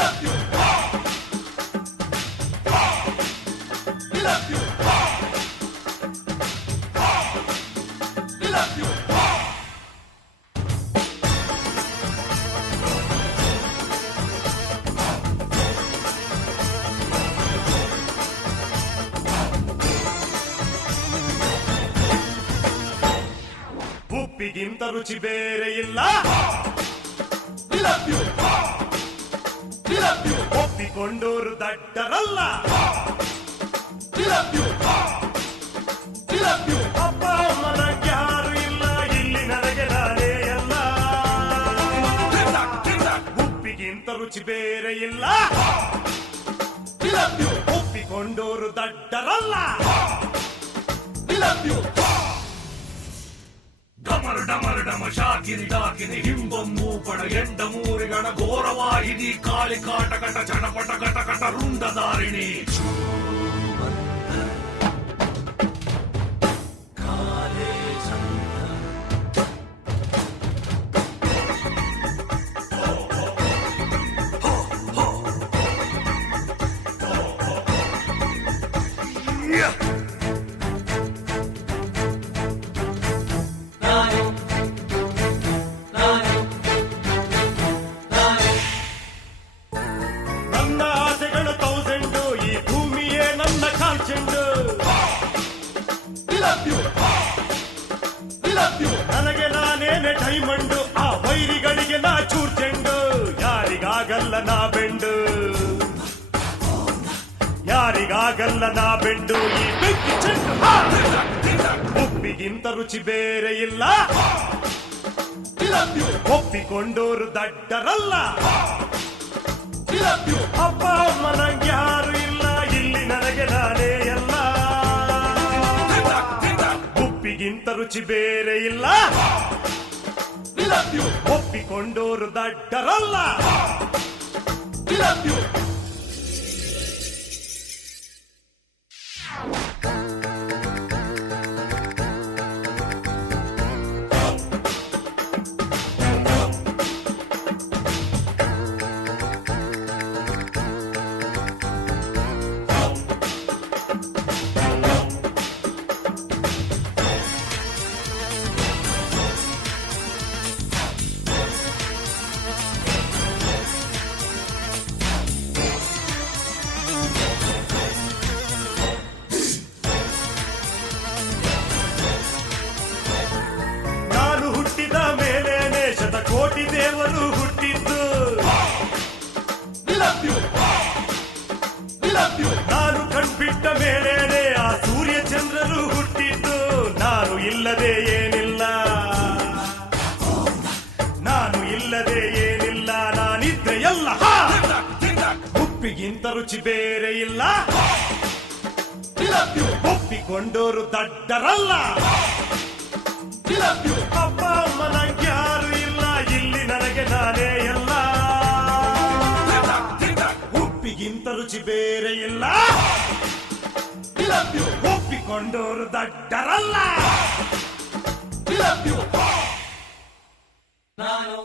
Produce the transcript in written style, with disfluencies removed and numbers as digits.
love you. We love you. We love you. ಉಪ್ಪಿಗಿಂತ ರುಚಿ ಬೇರೆ ಇಲ್ಲ. We love you. We love you. ಒಪ್ಪಿಕೊಂಡೋರು ದಡ್ಡರಲ್ಲ. We love you. We love you. ಅಪ್ಪ ಅಮ್ಮನ ಯಾರು ಇಲ್ಲ, ಇಲ್ಲಿ ನನಗೆ ನಾನೇ ಎಲ್ಲ. ಉಪ್ಪಿಗಿಂತ ರುಚಿ ಬೇರೆ ಇಲ್ಲ. We love you. ಒಪ್ಪಿಕೊಂಡೋರು ದಡ್ಡರಲ್ಲ. We love you. ಡಮರು ಡಮರು ಡಮ ಶಾಕಿನಿ ಡಾಕಿನಿ ಹಿಂಬೊಮ್ಮು ಪಡ ಎಂಡ ಮೂರಿಗಣ ಘೋರವಾಹಿನಿ ಕಾಳಿ ಕಾಟಕಟ ಚಟಪಟ ಕಟಕಟ ರುಂಡದಾರಿಣಿ ನನ್ನ ಆಸೆಗಳು 1000, ಈ ಭೂಮಿಯೇ ನನ್ನ ಕಾಲ್ಚೆಂಡು. We love you. We love you. ನನಗೆ ನಾನೇನೆ ಡೈಮಂಡು, ಆ ವೈರಿಗಳಿಗೆ ನಾ ಚೂರ್ ಚೆಂಡು. ಯಾರಿಗಾಗಲ್ಲ ನಾ ಬೆಂಡು, ಯಾರಿಗಾಗಲ್ಲ ನಾ ಬೆಂಡು, ಈ ಬೆಂಕಿ ಚೆಂಡು. ಉಪ್ಪಿಗಿಂತ ರುಚಿ ಬೇರೆ ಇಲ್ಲ. We love you. ಒಪ್ಪಿಕೊಂಡೋರು ದಡ್ಡರಲ್ಲ. We love you. ಅಪ್ಪ ಅಮ್ಮನ ಯಾರು ಇಲ್ಲ, ಇಲ್ಲಿ ನನಗೆ ನಾನೇ ಎಲ್ಲ. ಉಪ್ಪಿಗಿಂತ ರುಚಿ ಬೇರೆ ಇಲ್ಲ. We love you. ಒಪ್ಪಿಕೊಂಡೋರು ದಡ್ಡರಲ್ಲ. We love you. ನಾನು ಹುಟ್ಟಿದ ಮೇಲೇನೆ ಶತಕೋಟಿ ದೇವರು ಹುಟ್ಟಿದ್ದು. We love you. We love you. ನಾನು ಕಣ್ಬಿಟ್ಟ ಮೇಲೇನೆ ಆ ಸೂರ್ಯ ಚಂದ್ರರು ಹುಟ್ಟಿದ್ದು. ನಾನು ಇಲ್ಲದೆ ಏನಿಲ್ಲ, ನಾನು ಇಲ್ಲದೆ ಏನಿಲ್ಲ, ನಾನಿದ್ರೆ ಎಲ್ಲ. ಉಪ್ಪಿಗಿಂತ ರುಚಿ ಬೇರೆ ಇಲ್ಲ. We love you. ಒಪ್ಪಿಕೊಂಡೋರು ದಡ್ಡರಲ್ಲ. We love you. ಅಪ್ಪ ಅಮ್ಮನ ಯಾರು ಇಲ್ಲ, ಇಲ್ಲಿ ನನಗೆ ನಾನೇ ಎಲ್ಲ. ಉಪ್ಪಿಗಿಂತ ರುಚಿ ಬೇರೆ ಇಲ್ಲ. We love you. ಒಪ್ಪಿಕೊಂಡೋರು ದಡ್ಡರಲ್ಲ. We love you. ನಾನು